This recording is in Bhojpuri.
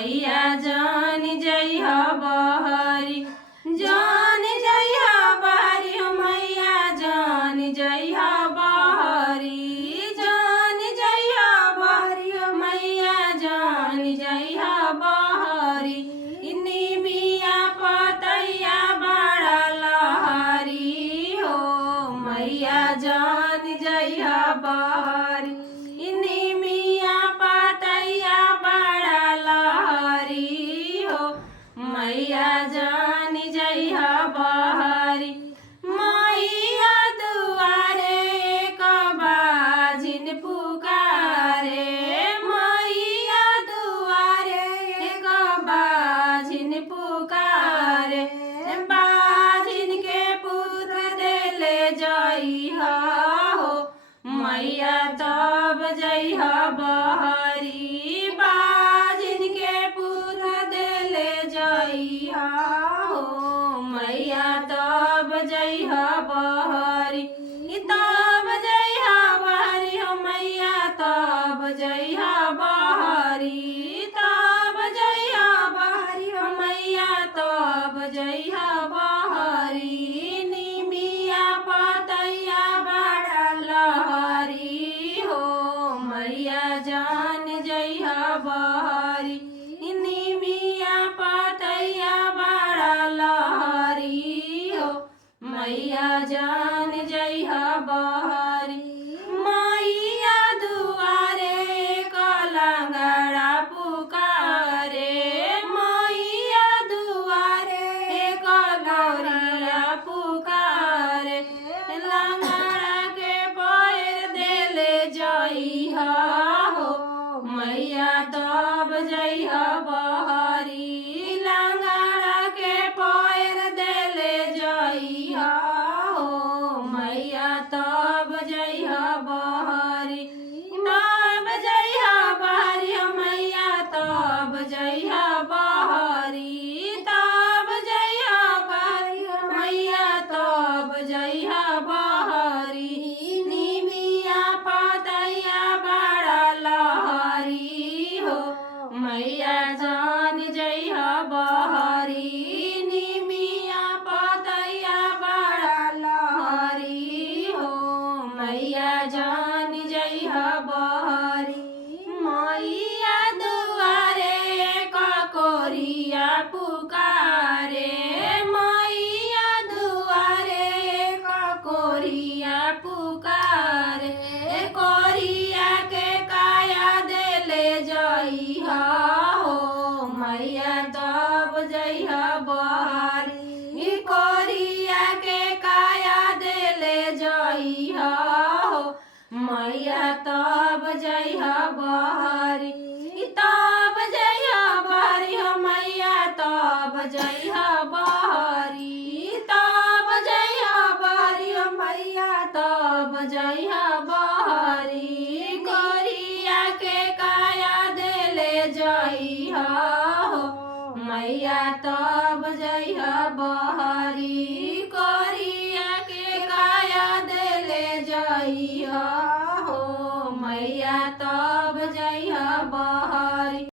मैया जान जइहा बहरी जान जइहा बहरी हो मैया जान जइहा बहरी जान जइहा बहरी हो मैया जान जइहा बहरी इन्नी बिया पतैया बड़ा लहरी हो मैया जान जइहा बहरी इन्नी बिया पतैया बड़ा लहरी हो मैया जान जइहा बहरी मैया दुआरे बाजिन पुकारे मैया दुआरे बाजिन पुकारे बाजिन के पुत्र देले जइहा हो मैया तब जइहा बहरी बाजिन के पुत्र देले जइहा हो मैया तब जइहा बहरी तब जइहा बहरी हो मैया तब जइहा बहरी तब जइहा बहरी हो मैया तब जइहा बहरी निमिया पतैया बड़ा लहरी हो मैया जान जइहा बहरी निमिया पतैया बड़ा लहरी हो मैया जान जइहा बहरी मैया दुआरे कलंगड़ा पुकारे मैया दुआरे कलौरिया पुकारे लंगड़ा के पैर देले जइहा हो मैया तब जइहा बहरी लंगड़ा के पैर देले जइहा हो मैया तब जइहा बहरी तब जइहा बहरी हो मैया तब जइहा बहरी तब जइहा बहरी हो मैया तब जइहा बहरी निमिया पतैया बड़ा लहरी हो मैया जान जइहा बहरी निमिया पतैया बड़ा लहरी हो मैया जान जइहा बहरी मैया दुआरे ककोरिया पुकारे मैया दुआरे ककोरिया पुकारे कोरिया के काया देले जइहा हो मैया तब जइहा बहरी कोरिया के काया देले जइहा हो मैया तब जइहा बहरी तब जइहा बहरी हो मैया तब जइहा बहरी तब जइहा बहरी हो मैया तब जइहा बहरी कोरिया के काया देले जइहा हो मैया तब